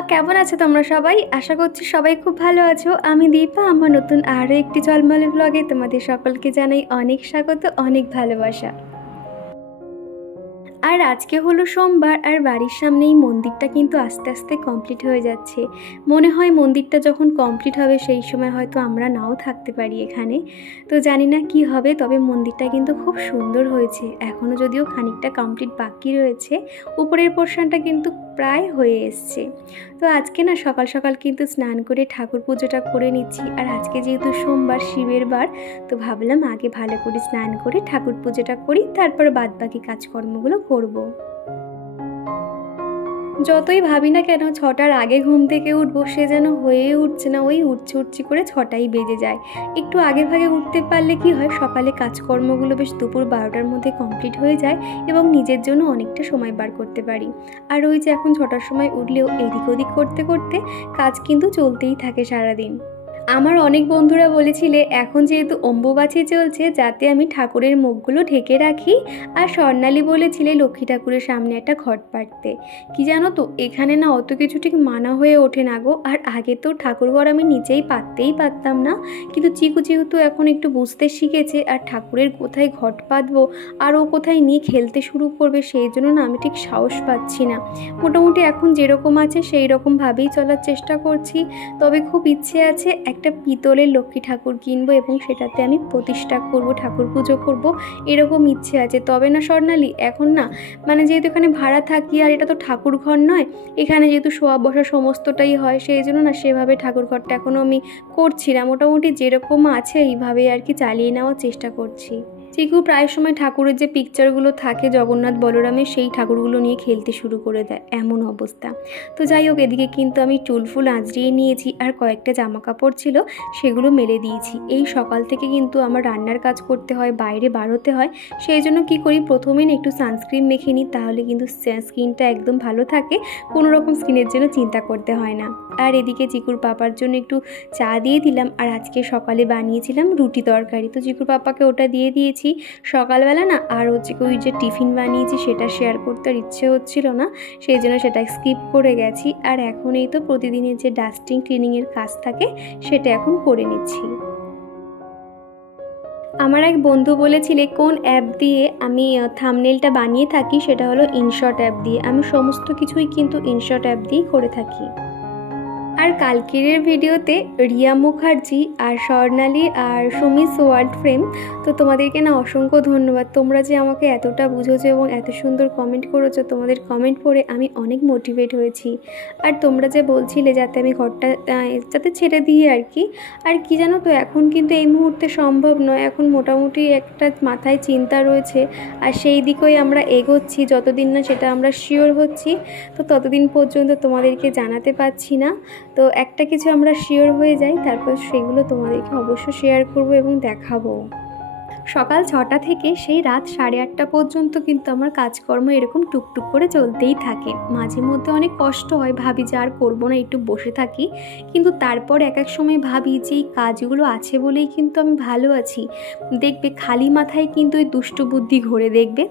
কেমন আছো তোমরা সবাই? আশা করছি সবাই খুব ভালো আছো। আমি দীপা, আমার নতুন আরও একটি ঝলমলে ব্লগে তোমাদের সকলকে জানাই অনেক স্বাগত, অনেক ভালোবাসা। আর আজকে হলো সোমবার, আর বাড়ির সামনেই মন্দিরটা কিন্তু আস্তে আস্তে কমপ্লিট হয়ে যাচ্ছে। মনে হয় মন্দিরটা যখন কমপ্লিট হবে সেই সময় হয়তো আমরা নাও থাকতে পারি এখানে। তো জানি না কি হবে, তবে মন্দিরটা কিন্তু খুব সুন্দর হয়েছে। এখনও যদিও খানিকটা কমপ্লিট বাকি রয়েছে, উপরের পোর্শনটা কিন্তু প্রায় হয়ে এসছে। তো আজকে না সকাল সকাল কিন্তু স্নান করে ঠাকুর পুজোটা করে নিচ্ছি। আর আজকে যেহেতু সোমবার, শিবের বার, তো ভাবলাম আগে ভালো করে স্নান করে ঠাকুর পুজোটা করি, তারপর বাদবাকি কাজকর্মগুলো করব। যতই ভাবি না কেন 6টার আগে ঘুম থেকে উঠবো, সে যেন হয়ে উঠছে না। ওই উঠছি করে 6টাই বেজে যায়। একটু আগে ভাগে উঠতে পারলে কি হয়, সকালে কাজকর্মগুলো বেশ দুপুর 12টার মধ্যে কমপ্লিট হয়ে যায় এবং নিজের জন্য অনেকটা সময় বার করতে পারি। আর ওই যে এখন 6টার সময় উঠলেও এদিক ওদিক করতে করতে কাজ কিন্তু চলতেই থাকে সারাদিন। আমার অনেক বন্ধুরা বলেছিলে এখন যেহেতু অম্বুবাচী চলছে যাতে আমি ঠাকুরের মুখগুলো ঢেকে রাখি, আর স্বর্ণালী বলেছিলে লক্ষ্মী ঠাকুরের সামনে একটা ঘট পাড়তে। কি জানো তো, এখানে না অত কিছু ঠিক মানা হয়ে ওঠে না গো। আর আগে তো ঠাকুরঘর আমি নিচেই পাততেই পারতাম না, কিন্তু চিকু যেহেতু এখন একটু বুঝতে শিখেছে আর ঠাকুরের কোথায় ঘট পাতবো আর ও কোথায় নিয়ে খেলতে শুরু করবে, সেই জন্য না আমি ঠিক সাহস পাচ্ছি না। মোটামুটি এখন যেরকম আছে সেই রকমভাবেই চলার চেষ্টা করছি। তবে খুব ইচ্ছে আছে একটা পিতলের লক্ষ্মী ঠাকুর কিনবো এবং সেটাতে আমি প্রতিষ্ঠা করব, ঠাকুর পুজো করব, এরকম ইচ্ছে আছে। তবে না স্বর্ণালী, এখন না যেহেতু এখানে ভাড়া থাকি আর এটা তো ঠাকুর ঘর নয়, এখানে যেহেতু শোয়া বসা সমস্তটাই হয়, সেই জন্য না সেভাবে ঠাকুর ঘরটা এখনও আমি করছি না। মোটামুটি যেরকম আছে এইভাবেই আর কি চালিয়ে নেওয়ার চেষ্টা করছি। চিকু প্রায় সময় ঠাকুরের যে পিকচারগুলো থাকে জগন্নাথ বলরামের, সেই ঠাকুরগুলো নিয়ে খেলতে শুরু করে দেয়, এমন অবস্থা। তো যাই হোক, এদিকে কিন্তু আমি চুলফুল আঁচড়িয়ে নিয়েছি আর কয়েকটা জামা কাপড় ছিল সেগুলো মেলে দিয়েছি। এই সকাল থেকে কিন্তু আমার রান্নার কাজ করতে হয়, বাইরে বার হতে হয়, সেই জন্য কী করি, প্রথমেই একটু সানস্ক্রিন মেখে নিই, তাহলে কিন্তু স্কিনটা একদম ভালো থাকে, কোনো রকম স্কিনের জন্য চিন্তা করতে হয় না। আর এদিকে চিকুর পাপার জন্য একটু চা দিয়ে দিলাম। আর আজকে সকালে বানিয়েছিলাম রুটি তরকারি, তো চিকুর পাপাকে ওটা দিয়ে দিয়েছি সকালবেলা না। আর হচ্ছে ওই যে টিফিন বানিয়েছি সেটা শেয়ার করতে আর ইচ্ছে হচ্ছিল না, সেই জন্য সেটা স্কিপ করে গেছি। আর এখন এই তো প্রতিদিনের যে ডাস্টিং ক্লিনিংয়ের কাজ থাকে সেটা এখন করে নিচ্ছি। আমার এক বন্ধু বলেছিলে কোন অ্যাপ দিয়ে আমি থাম্বনেলটা বানিয়ে থাকি, সেটা হলো ইনশট অ্যাপ দিয়ে। আমি সমস্ত কিছুই কিন্তু ইনশট অ্যাপ দিয়েই করে থাকি। আর কালকের ভিডিওতে রিয়া মুখার্জি আর স্বর্ণালী আর সুমিস ওয়ার্ল্ড ফ্রেম, তো তোমাদেরকে না অসংখ্য ধন্যবাদ। তোমরা যে আমাকে এতটা বুঝেছো এবং এত সুন্দর কমেন্ট করেছো, তোমাদের কমেন্ট পড়ে আমি অনেক মোটিভেট হয়েছি। আর তোমরা যে বলছিলে যাতে আমি ঘরটা যাতে ছেড়ে দিই আর কি জানো তো, এখন কিন্তু এই মুহূর্তে সম্ভব নয়। এখন মোটামুটি একটা মাথায় চিন্তা রয়েছে আর সেই দিকেই আমরা এগোচ্ছি। যতদিন না সেটা আমরা শিওর হচ্ছি, তো ততদিন পর্যন্ত তোমাদেরকে জানাতে পারছি না। তো একটা কিছু আমরা শিওর হয়ে যাই, তারপর সেগুলো তোমাদেরকে অবশ্যই শেয়ার করব এবং দেখাবো। সকাল 6টা থেকে সেই রাত 8:30 পর্যন্ত কিন্তু আমার কাজকর্ম এরকম টুকটুক করে চলতেই থাকে। মাঝে মধ্যে অনেক কষ্ট হয়, ভাবি যে আর করবো না, একটু বসে থাকি, কিন্তু তারপর এক সময় ভাবি যে এই কাজগুলো আছে বলেই কিন্তু আমি ভালো আছি। দেখবে খালি মাথায় কিন্তু ওই দুষ্টু বুদ্ধি ঘুরে দেখবে।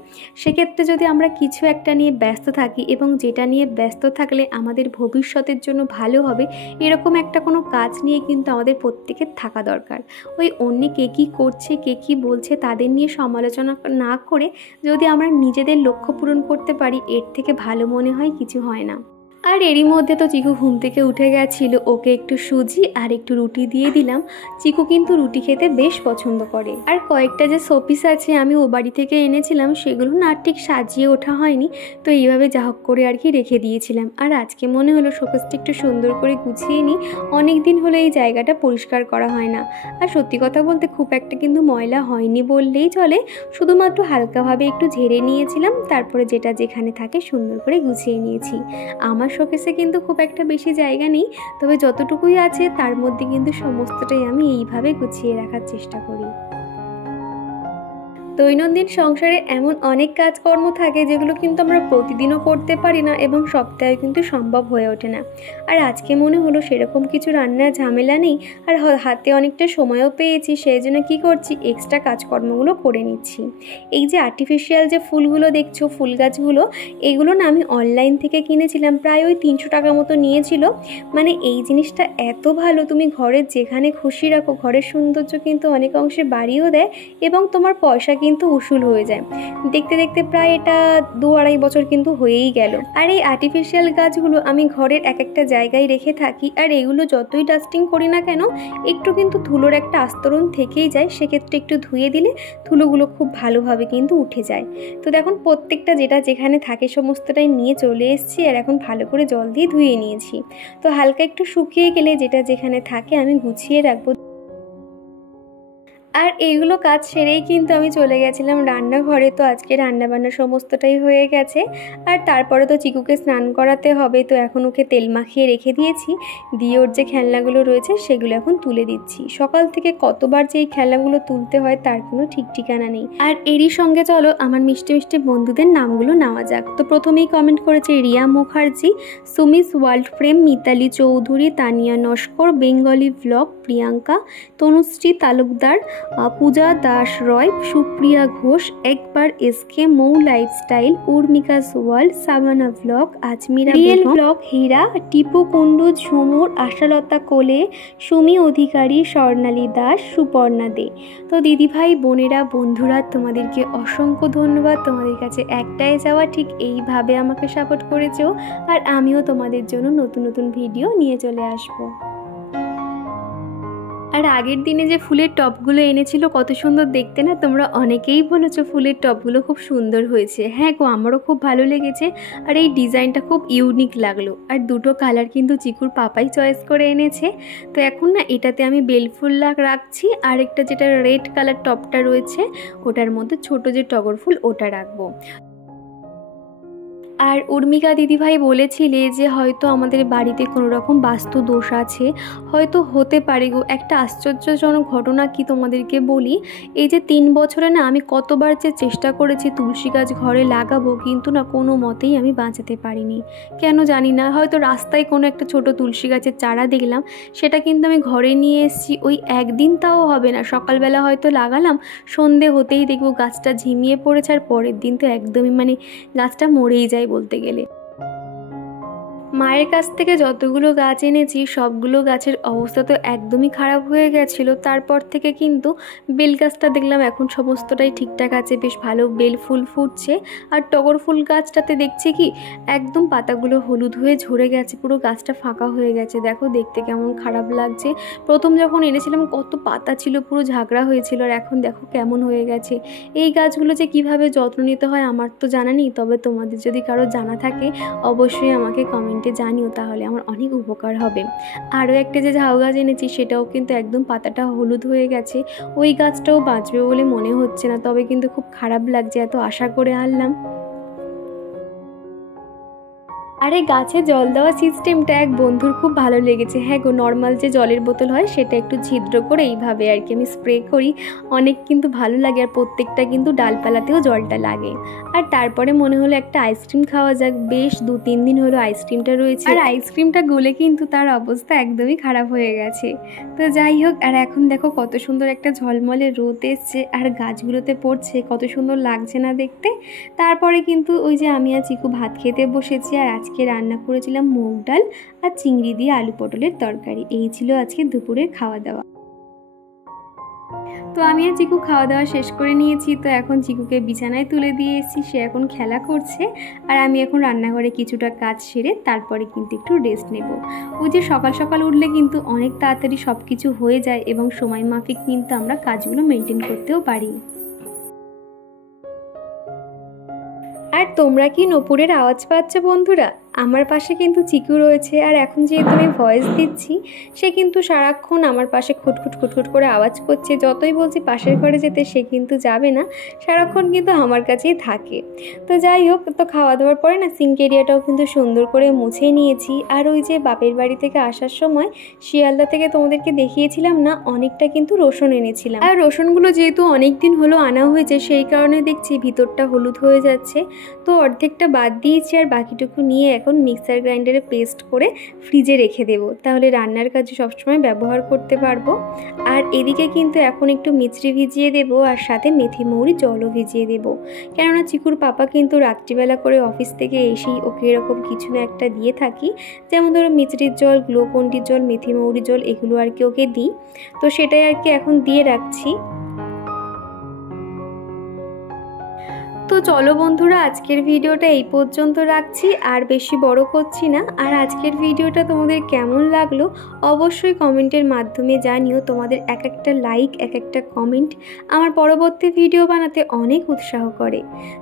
সেক্ষেত্রে যদি আমরা কিছু একটা নিয়ে ব্যস্ত থাকি এবং যেটা নিয়ে ব্যস্ত থাকলে আমাদের ভবিষ্যতের জন্য ভালো হবে, এরকম একটা কোনো কাজ নিয়ে কিন্তু আমাদের প্রত্যেকের থাকা দরকার। ওই অন্য কে কী করছে, কে কী বলছে তাদের নিয়ে সমালোচনা না করে যদি আমরা নিজেদের লক্ষ্য পূরণ করতে পারি, এর থেকে ভালো মনে হয় কিছু হয় না। আর এরই মধ্যে তো চিকু ঘুম থেকে উঠে গেছিলো, ওকে একটু সুজি আর একটু রুটি দিয়ে দিলাম। চিকু কিন্তু রুটি খেতে বেশ পছন্দ করে। আর কয়েকটা যে শোপিস আছে আমি ও বাড়ি থেকে এনেছিলাম, সেগুলো না ঠিক সাজিয়ে ওঠা হয়নি, তো এইভাবে যা হোক করে আর কি রেখে দিয়েছিলাম। আর আজকে মনে হলো শোপিসটা একটু সুন্দর করে গুছিয়ে নিই, অনেক দিন হলো এই জায়গাটা পরিষ্কার করা হয় না। আর সত্যি কথা বলতে খুব একটা কিন্তু ময়লা হয়নি বললেই চলে, শুধুমাত্র হালকাভাবে একটু ঝেড়ে নিয়েছিলাম, তারপরে যেটা যেখানে থাকে সুন্দর করে গুছিয়ে নিয়েছি। আমার শোকেসে কিন্তু খুব একটা বেশি জায়গা নেই, তবে যতটুকুই আছে তার মধ্যে কিন্তু সমস্তটাই আমি এইভাবে গুছিয়ে রাখার চেষ্টা করি। দৈনন্দিন সংসারে এমন অনেক কাজকর্ম থাকে যেগুলো কিন্তু আমরা প্রতিদিনও করতে পারি না এবং সপ্তাহে কিন্তু সম্ভব হয়ে ওঠে না। আর আজকে মনে হলো সেরকম কিছু রান্নার ঝামেলা নেই, আর হাতে অনেকটা সময়ও পেয়েছি, সেই জন্য কী করছি, এক্সট্রা কাজকর্মগুলো করে নিচ্ছি। এই যে আর্টিফিশিয়াল যে ফুলগুলো দেখছো, ফুল গাছগুলো, এগুলো না আমি অনলাইন থেকে কিনেছিলাম, প্রায় ওই 300 টাকা মতো নিয়েছিল। মানে এই জিনিসটা এত ভালো, তুমি ঘরের যেখানে খুশি রাখো, ঘরের সৌন্দর্য কিন্তু অনেক অংশে বাড়িয়েও দেয় এবং তোমার পয়সা কিন্তু উসুল হয়ে যায়। দেখতে দেখতে প্রায় এটা 2-2.5 বছর কিন্তু হয়েই গেল। আর এই আর্টিফিশিয়াল গাছগুলো আমি ঘরের এক একটা জায়গায় রেখে থাকি, আর এগুলো যতই ডাস্টিং করি না কেন একটু কিন্তু ধুলোর একটা আস্তরণ থেকেই যায়, সেক্ষেত্রে একটু ধুয়ে দিলে ধুলোগুলো খুব ভালোভাবে কিন্তু উঠে যায়। তো দেখুন প্রত্যেকটা যেটা যেখানে থাকে সমস্তটাই নিয়ে চলে এসেছি, আর এখন ভালো করে জল দিয়ে ধুয়ে নিয়েছি। তো হালকা একটু শুকিয়ে গেলে যেটা যেখানে থাকে আমি গুছিয়ে রাখবো। আর এইগুলো কাজ সেরেই কিন্তু আমি চলে গেছিলাম রান্নাঘরে। তো আজকে রান্নাবান্না সমস্তটাই হয়ে গেছে, আর তারপরে তো চিকুকে স্নান করাতে হবে। তো এখন ওকে তেল মাখিয়ে রেখে দিয়েছি, দিয়ে ওর যে খেলনাগুলো রয়েছে সেগুলো এখন তুলে দিচ্ছি। সকাল থেকে কতবার যে এই খেলনাগুলো তুলতে হয় তার কোনো ঠিক ঠিকানা নেই। আর এরই সঙ্গে চলো আমার মিষ্টি মিষ্টি বন্ধুদের নামগুলো নেওয়া যাক। তো প্রথমেই কমেন্ট করেছে Riya Mukherjee, Sumi's world frame, Mitali Chowdhury, Tania Naskar, Bengali blog, Priyanka, Tanushree Talukdar, Puja Das Roy, Supriya Ghosh, একবার SK, Mou lifestyle, Urmika's world, Sabana blog, Azmira real blog, Hira, Tipu Kundu, Jhumur, Ashalata Kole, Sumi অধিকারী, স্বর্ণালী দাস, সুপর্ণা দে। তো দিদিভাই বোনেরা বন্ধুরা তোমাদেরকে অসংখ্য ধন্যবাদ। তোমাদের কাছে একটাই চাওয়া, ঠিক এইভাবে আমাকে সাপোর্ট করেছো, আর আমিও তোমাদের জন্য নতুন নতুন ভিডিও নিয়ে চলে আসবো। আর আগের দিনে যে ফুলের টপগুলো এনেছিল কত সুন্দর দেখতে না, তোমরা অনেকেই বলেছো ফুলের টপগুলো খুব সুন্দর হয়েছে। হ্যাঁ গো, আমারও খুব ভালো লেগেছে, আর এই ডিজাইনটা খুব ইউনিক লাগলো। আর দুটো কালার কিন্তু চিকুর পাপাই চয়েস করে এনেছে। তো এখন না এটাতে আমি বেলফুল রাখছি, আর একটা যেটা রেড কালার টপটা রয়েছে ওটার মধ্যে ছোট যে টগর ফুল ওটা রাখবো। আর উর্মিকা দিদিভাই বলেছিলে যে হয়তো আমাদের বাড়িতে কোনো রকম বাস্তু দোষ আছে, হয়তো হতে পারে গো। একটা আশ্চর্যজনক ঘটনা কি তোমাদেরকে বলি, এই যে 3 বছরে না আমি কতবার যে চেষ্টা করেছি তুলসী গাছ ঘরে লাগাবো, কিন্তু না কোনো মতেই আমি বাঁচাতে পারিনি। কেন জানি না, হয়তো রাস্তায় কোনো একটা ছোট তুলসী গাছের চারা দেখলাম, সেটা কিন্তু আমি ঘরে নিয়ে এসেছি। ওই একদিন তাও হবে না, সকালবেলা হয়তো লাগালাম, সন্ধে হতেই দেখবো গাছটা ঝিমিয়ে পড়েছে, আর পরের দিন তো একদমই মানে গাছটা মরেই যায় বলতে গেলে। মায়ের কাছ থেকে যতগুলো গাছ এনেছি সবগুলো গাছের অবস্থা তো একদমই খারাপ হয়ে গেছিলো। তারপর থেকে কিন্তু বেল গাছটা দেখলাম এখন সমস্তটাই ঠিকঠাক আছে, বেশ ভালো বেল ফুল ফুটছে। আর টগর ফুল গাছটাতে দেখছি কি একদম পাতাগুলো হলুদ হয়ে ঝরে গেছে, পুরো গাছটা ফাঁকা হয়ে গেছে। দেখো দেখতে কেমন খারাপ লাগছে। প্রথম যখন এনেছিলাম কত পাতা ছিল, পুরো ঝাগড়া হয়েছিল, আর এখন দেখো কেমন হয়ে গেছে। এই গাছগুলো যে কিভাবে যত্ন নিতে হয় আমার তো জানা নেই, তবে তোমাদের যদি কারো জানা থাকে অবশ্যই আমাকে কমেন্টে জানিও, তাহলে আমার অনেক উপকার হবে। আরও একটা যে ঝাউ গাছ এনেছি সেটাও কিন্তু একদম পাতাটা হলুদ হয়ে গেছে, ওই গাছটাও বাঁচবে বলে মনে হচ্ছে না, তবে কিন্তু খুব খারাপ লাগছে, এত আশা করে আনলাম। আর এই গাছে জল দেওয়া সিস্টেমটা এক বন্ধুর খুব ভালো লেগেছে। হ্যাঁ গো, নর্মাল যে জলের বোতল হয় সেটা একটু ছিদ্র করে এইভাবে আর কি আমি স্প্রে করি, অনেক কিন্তু ভালো লাগে। আর প্রত্যেকটা কিন্তু ডালপালাতেও জলটা লাগে। আর তারপরে মনে হলো একটা আইসক্রিম খাওয়া যাক, বেশ 2-3 দিন হলো আইসক্রিমটা রয়েছে, আর আইসক্রিমটা গলে কিন্তু তার অবস্থা একদমই খারাপ হয়ে গেছে। তো যাই হোক, আর এখন দেখো কত সুন্দর একটা ঝলমলে রোদ এসছে, আর গাছগুলোতে পড়ছে, কত সুন্দর লাগছে না দেখতে। তারপরে কিন্তু ওই যে আমি আর চিকু ভাত খেতে বসেছি, আর আজকে রান্না করেছিলাম মুগ ডাল আর চিংড়ি দিয়ে আলু পটলের তরকারি। এই ছিল আজকে দুপুরের খাওয়া দাওয়া। তো আমি আর চিকু খাওয়া দাওয়া শেষ করে নিয়েছি। তো এখন চিকুকে বিছানায় তুলে দিয়ে এসেছি, সে এখন খেলা করছে, আর আমি এখন রান্নাঘরে কিছুটা কাজ সেরে তারপরে কিন্তু একটু রেস্ট নেব। ওই যে সকাল সকাল উঠলে কিন্তু অনেক তাড়াতাড়ি সব কিছু হয়ে যায় এবং সময় মাফিক কিন্তু আমরা কাজগুলো মেনটেন করতেও পারি। আর তোমরা কি নূপুরের আওয়াজ পাচ্ছ বন্ধুরা? আমার পাশে কিন্তু চিকু রয়েছে, আর এখন যেহেতু আমি ভয়েস দিচ্ছি সে কিন্তু সারাক্ষণ আমার পাশে খুটখুট খুটখুট করে আওয়াজ করছে। যতই বলছি পাশের ঘরে যেতে সে কিন্তু যাবে না, সারাক্ষণ কিন্তু আমার কাছেই থাকে। তো যাই হোক, তো খাওয়া দাওয়ার পরে না সিঙ্ক এরিয়াটাও কিন্তু সুন্দর করে মুছে নিয়েছি। আর ওই যে বাপের বাড়ি থেকে আসার সময় শিয়ালদা থেকে তোমাদেরকে দেখিয়েছিলাম না, অনেকটা কিন্তু রসুন এনেছিলাম। আর রসুনগুলো যেহেতু অনেক দিন হলো আনা হয়েছে সেই কারণে দেখছি ভিতরটা হলুদ হয়ে যাচ্ছে। তো অর্ধেকটা বাদ দিয়েছি, আর বাকিটুকু নিয়ে এখন মিক্সার গ্রাইন্ডারে পেস্ট করে ফ্রিজে রেখে দেবো, তাহলে রান্নার কাজে সবসময় ব্যবহার করতে পারবো। আর এদিকে কিন্তু এখন একটু মিচড়ি ভিজিয়ে দেবো, আর সাথে মেথি মৌরি জলও ভিজিয়ে দেবো। কেননা চিকুর পাপা কিন্তু রাত্রিবেলা করে অফিস থেকে এসেই ওকে এরকম কিছু না একটা দিয়ে থাকি, যেমন ধরো মিচড়ির জল, গ্লুকন্ডির জল, মেথি মৌরি জল, এগুলো আর কি ওকে দিই। তো সেটাই আর কি এখন দিয়ে রাখছি। তো চলো বন্ধুরা, আজকের ভিডিওটা এই পর্যন্ত রাখছি, আর বেশি বড় করছি না। আর আজকের ভিডিওটা তোমাদের কেমন লাগলো অবশ্যই কমেন্টের মাধ্যমে জানিও। তোমাদের এক একটা লাইক, এক একটা কমেন্ট আমার পরবর্তী ভিডিও বানাতে অনেক উৎসাহ করে।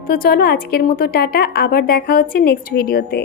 তো চলো আজকের মতো টাটা, আবার দেখা হচ্ছে নেক্সট ভিডিওতে।